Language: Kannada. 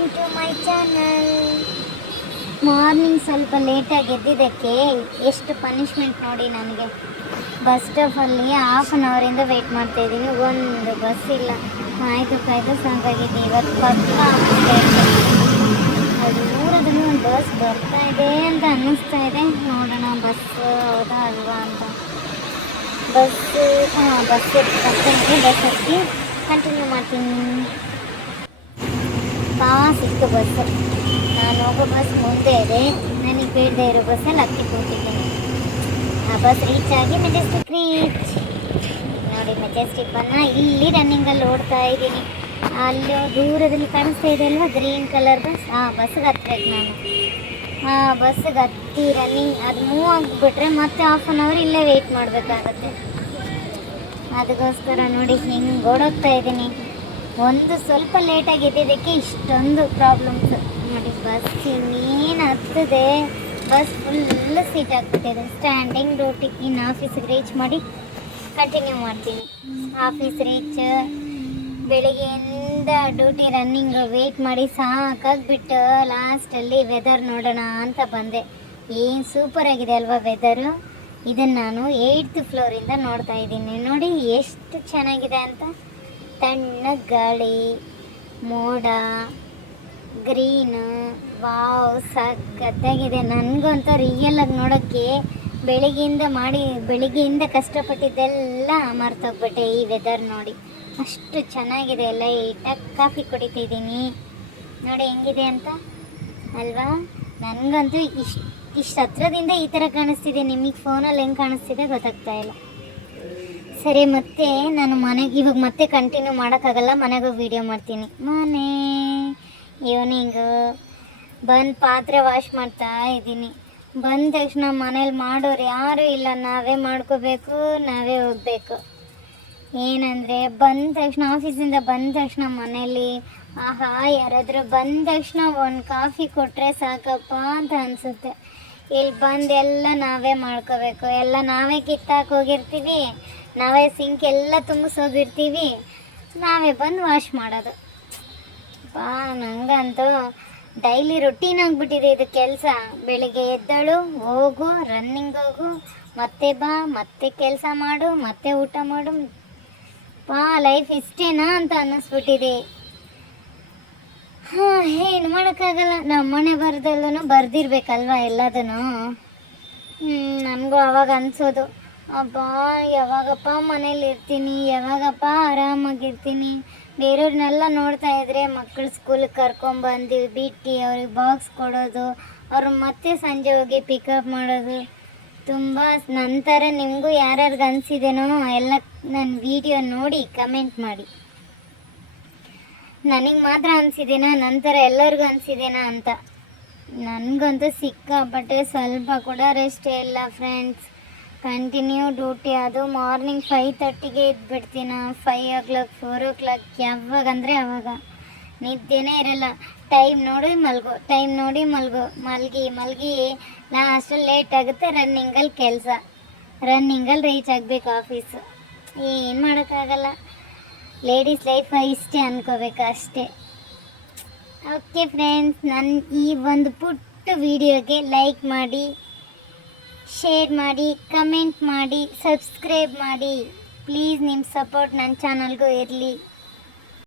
Welcome to my channel morning ಸ್ವಲ್ಪ ಲೇಟಾಗಿ ಎದ್ದಿದ್ದಕ್ಕೆ ಎಷ್ಟು ಪನಿಷ್ಮೆಂಟ್ ನೋಡಿ ನನಗೆ. ಬಸ್ ಸ್ಟಾಪಲ್ಲಿ ಹಾಫ್ ಆನ್ ಅವರಿಂದ ವೆಯ್ಟ್ ಮಾಡ್ತಾ ಇದ್ದೀನಿ. ಒಂದು ಬಸ್ ಇಲ್ಲ. ಕಾಯ್ದು ಕಾಯ್ದು ಸಾಕಾಗಿದೆ. ಇವತ್ತು ಪಕ್ಕ ಅದು ಒಂದು ಬಸ್ ಬರ್ತಾ ಇದೆ ಅಂತ ಅನ್ನಿಸ್ತಾ ಇದೆ. ನೋಡೋಣ ಬಸ್ ಹೌದಾ ಅಲ್ವಾ ಅಂತ. ಬಸ್ ಹಾಂ ಬಸ್ ಬಸ್ ಹತ್ತಿ ಕಂಟಿನ್ಯೂ ಮಾಡ್ತೀನಿ. ಪಾ ಸಿಕ್ತು ಬಸ್. ನಾನು ಹೋಗೋ ಬಸ್ ಮುಂದೆ ಇದೆ. ನನಗೆ ಬೇಡದೆ ಇರೋ ಬಸ್ಸಲ್ಲಿ ಹತ್ತಿ ಕೂತಿದ್ದೀನಿ. ಆ ಬಸ್ ರೀಚ್ ಆಗಿ ಮೆಜೆಸ್ಟಿಕ್ ರೀಚ್ ನೋಡಿ ಮೆಜೆಸ್ಟಿಕ್ ಬನ್ನ ಇಲ್ಲಿ ರನ್ನಿಂಗಲ್ಲಿ ಓಡ್ತಾ ಇದ್ದೀನಿ. ಅಲ್ಲಿ ದೂರದಲ್ಲಿ ಕಾಣಿಸ್ತಾ ಇದೆ ಅಲ್ವಾ? ಗ್ರೀನ್ ಕಲರ್ ಬಸ್ ಆ ಬಸ್ಸಿಗೆ ಹತ್ಬೇಕು ನಾನು. ಹಾಂ ಬಸ್ಸಿಗೆ ಹತ್ತಿ ರನ್ನಿಂಗ್ ಅದು ಮೂವ್ ಆಗಿಬಿಟ್ರೆ ಮತ್ತೆ ಹಾಫ್ ಆನ್ ಅವರ್ ಇಲ್ಲೇ ವೆಯ್ಟ್ ಮಾಡಬೇಕಾಗತ್ತೆ. ಅದಕ್ಕೋಸ್ಕರ ನೋಡಿ, ಹಿಂಗೆ ಓಡೋಗ್ತಾ ಇದ್ದೀನಿ. ಒಂದು ಸ್ವಲ್ಪ ಲೇಟಾಗಿ ಎದ್ದಿದ್ದಕ್ಕೆ ಇಷ್ಟೊಂದು ಪ್ರಾಬ್ಲಮ್ಸ್ ನೋಡಿ ಬಸ್ ಇನ್ನೇನು ಹತ್ತದೆ? ಬಸ್ ಫುಲ್ ಸೀಟ್ ಆಗ್ಬಿಟ್ಟಿದೆ. ಸ್ಟ್ಯಾಂಡಿಂಗ್ ಡ್ಯೂಟಿ ಇನ್ನು ಆಫೀಸಿಗೆ ರೀಚ್ ಮಾಡಿ ಕಂಟಿನ್ಯೂ ಮಾಡ್ತೀನಿ. ಆಫೀಸ್ ರೀಚ್ ಬೆಳಿಗ್ಗೆಯಿಂದ ಡ್ಯೂಟಿ ರನ್ನಿಂಗ್ ವೇಟ್ ಮಾಡಿ ಸಾಕಾಗ್ಬಿಟ್ಟು ಲಾಸ್ಟಲ್ಲಿ ವೆದರ್ ನೋಡೋಣ ಅಂತ ಬಂದೆ. ಏನು ಸೂಪರ್ ಆಗಿದೆ ಅಲ್ವಾ ವೆದರು ಇದನ್ನು ನಾನು ಏಯ್ತ್ ಫ್ಲೋರಿಂದ ನೋಡ್ತಾ ಇದ್ದೀನಿ. ನೋಡಿ, ಎಷ್ಟು ಚೆನ್ನಾಗಿದೆ ಅಂತ. ತಣ್ಣಗೆ ಗಾಳಿ ಮೋಡ, ಗ್ರೀನ್ ವಾವ್ ಸಖತ್ತಾಗಿದೆ ನನಗಂತೂ ರಿಯಲ್ ಆಗಿ ನೋಡೋಕ್ಕೆ ಬೆಳಿಗ್ಗೆಯಿಂದ ಮಾಡಿ, ಬೆಳಿಗ್ಗೆಯಿಂದ ಕಷ್ಟಪಟ್ಟಿದ್ದೆಲ್ಲ ಮರ್ತೋಗ್ಬಿಟ್ಟೆ ಈ ವೆದರ್ ನೋಡಿ. ಅಷ್ಟು ಚೆನ್ನಾಗಿದೆ ಲೈಟಾಗಿ ಕಾಫಿ ಕುಡಿತಿದ್ದೀನಿ ನೋಡಿ ಹೆಂಗಿದೆ ಅಂತ? ಅಲ್ವಾ? ನನಗಂತೂ ಇಷ್ಟು ಇಷ್ಟು ಹತ್ರದಿಂದ ಈ ಥರ ಕಾಣಿಸ್ತಿದೆ. ನಿಮಗೆ ಫೋನಲ್ಲಿ ಹೆಂಗೆ ಕಾಣಿಸ್ತಿದೆ ಗೊತ್ತಾಗ್ತಾ ಇಲ್ಲ. ಸರಿ, ಮತ್ತೆ ನಾನು ಮನೆಗೆ ಇವಾಗ ಮತ್ತೆ ಕಂಟಿನ್ಯೂ ಮಾಡೋಕ್ಕಾಗಲ್ಲ, ಮನೆಗೆ ಹೋಗಿ ವೀಡಿಯೋ ಮಾಡ್ತೀನಿ. ಮನೆ ಈವ್ನಿಂಗು ಬಂದು ಪಾತ್ರೆ ವಾಶ್ ಮಾಡ್ತಾ ಇದ್ದೀನಿ. ಬಂದ ತಕ್ಷಣ ಮನೇಲಿ ಮಾಡೋರು ಯಾರೂ ಇಲ್ಲ, ನಾವೇ ಮಾಡ್ಕೋಬೇಕು, ನಾವೇ ಹೋಗ್ಬೇಕು. ಏನಂದರೆ, ಬಂದ ತಕ್ಷಣ ಆಫೀಸಿಂದ ಬಂದ ತಕ್ಷಣ ಮನೇಲಿ, ಆಹಾ, ಯಾರಾದರೂ ಬಂದ ತಕ್ಷಣ ಒಂದು ಕಾಫಿ ಕೊಟ್ಟರೆ ಸಾಕಪ್ಪ ಅಂತ ಅನಿಸುತ್ತೆ. ಇಲ್ಲಿ ಬಂದು ಎಲ್ಲ ನಾವೇ ಮಾಡ್ಕೋಬೇಕು. ಎಲ್ಲ ನಾವೇ ಕಿತ್ತಾಕ್ ಹೋಗಿರ್ತೀವಿ. ನಾವೇ ಸಿಂಕ್ ಎಲ್ಲ ತುಂಬಿಸೋದಿರ್ತೀವಿ, ನಾವೇ ಬಂದು ವಾಶ್ ಮಾಡೋದು. ಬಾ, ನಂಗಂತೂ ಡೈಲಿ ರೊಟೀನ್ ಆಗಿಬಿಟ್ಟಿದೆ ಇದು ಕೆಲಸ. ಬೆಳಿಗ್ಗೆ ಎದ್ದಳು, ಹೋಗು ರನ್ನಿಂಗ್ ಹೋಗು, ಮತ್ತೆ ಬಾ, ಮತ್ತೆ ಕೆಲಸ ಮಾಡು, ಮತ್ತೆ ಊಟ ಮಾಡು. ಬಾ ಲೈಫ್ ಇಷ್ಟೇನಾ ಅಂತ ಅನ್ನಿಸ್ಬಿಟ್ಟಿದೆ. ಹಾಂ, ಏನು ಮಾಡೋಕ್ಕಾಗಲ್ಲ ನಮ್ಮ ಮನೆ ಬರ್ದಲ್ಲೂ ಬರ್ದಿರ್ಬೇಕಲ್ವಾ ಎಲ್ಲದನ್ನು? ನಮಗೂ ಅವಾಗ ಅನ್ಸೋದು. ಅಬ್ಬಾ, ಯಾವಾಗಪ್ಪ ಮನೇಲಿ ಇರ್ತೀನಿ, ಯಾವಾಗಪ್ಪ ಆರಾಮಾಗಿರ್ತೀನಿ. ಬೇರೆಯವ್ರನ್ನೆಲ್ಲ ನೋಡ್ತಾ ಇದ್ರೆ ಮಕ್ಕಳು ಸ್ಕೂಲಿಗೆ ಕರ್ಕೊಂಬಂದು ಬಿಟ್ಟು ಅವ್ರಿಗೆ ಬಾಕ್ಸ್ ಕೊಡೋದು, ಅವ್ರು ಮತ್ತೆ ಸಂಜೆ ಹೋಗಿ ಪಿಕಪ್ ಮಾಡೋದು. ತುಂಬ ನಂತರ ನಿಮಗೂ ಯಾರ್ಯಾರಿಗೆ ಅನಿಸಿದೆನೋ ಎಲ್ಲ ನನ್ನ ವಿಡಿಯೋ ನೋಡಿ ಕಮೆಂಟ್ ಮಾಡಿ. ನನಗೆ ಮಾತ್ರ ಅನಿಸಿದೆನಾ ನಂತರ ಎಲ್ಲರಿಗೂ ಅನಿಸಿದೆನಾ ಅಂತ. ನನಗಂತೂ ಸಿಕ್ಕಾಪಟ್ಟೆ ಸ್ವಲ್ಪ ಕೂಡ ರೆಸ್ಟೇ ಇಲ್ಲ ಫ್ರೆಂಡ್ಸ್ ಕಂಟಿನ್ಯೂ ಡ್ಯೂಟಿ ಅದು ಮಾರ್ನಿಂಗ್ ಫೈವ್ ತರ್ಟಿಗೆ ಎದ್ಬಿಡ್ತೀನ five o'clock four o'clock ಯಾವಾಗ ಅಂದರೆ ಅವಾಗ. ನಿದ್ದೆನೇ ಇರಲ್ಲ. ಟೈಮ್ ನೋಡಿ ಮಲ್ಗೋ ಟೈಮ್ ನೋಡಿ ಮಲ್ಗೋ. ಮಲ್ಗಿ ಮಲ್ಗಿ ಲಾಸ್ಟಲ್ಲಿ ಲೇಟ್ ಆಗುತ್ತೆ ರನ್ನಿಂಗಲ್ಲಿ ಕೆಲಸ. ರನ್ನಿಂಗಲ್ಲಿ ರೀಚ್ ಆಗಬೇಕು ಆಫೀಸು ಏನು ಮಾಡೋಕ್ಕಾಗಲ್ಲ. ಲೇಡೀಸ್ ಲೈಫ್ ಇಷ್ಟೇ ಅನ್ಕೋಬೇಕು ಅಷ್ಟೇ. ಓಕೆ ಫ್ರೆಂಡ್ಸ್ ನನ್ನ ಈ ಒಂದು ಪುಟ್ಟ ವಿಡಿಯೋಗೆ ಲೈಕ್ ಮಾಡಿ. ಶೇರ್ ಮಾಡಿ ಕಮೆಂಟ್ ಮಾಡಿ ಸಬ್ಸ್ಕ್ರೈಬ್ ಮಾಡಿ. ಪ್ಲೀಸ್ ನಿಮ್ಮ ಸಪೋರ್ಟ್ ನನ್ನ ಚಾನಲ್ಗೂ ಇರಲಿ.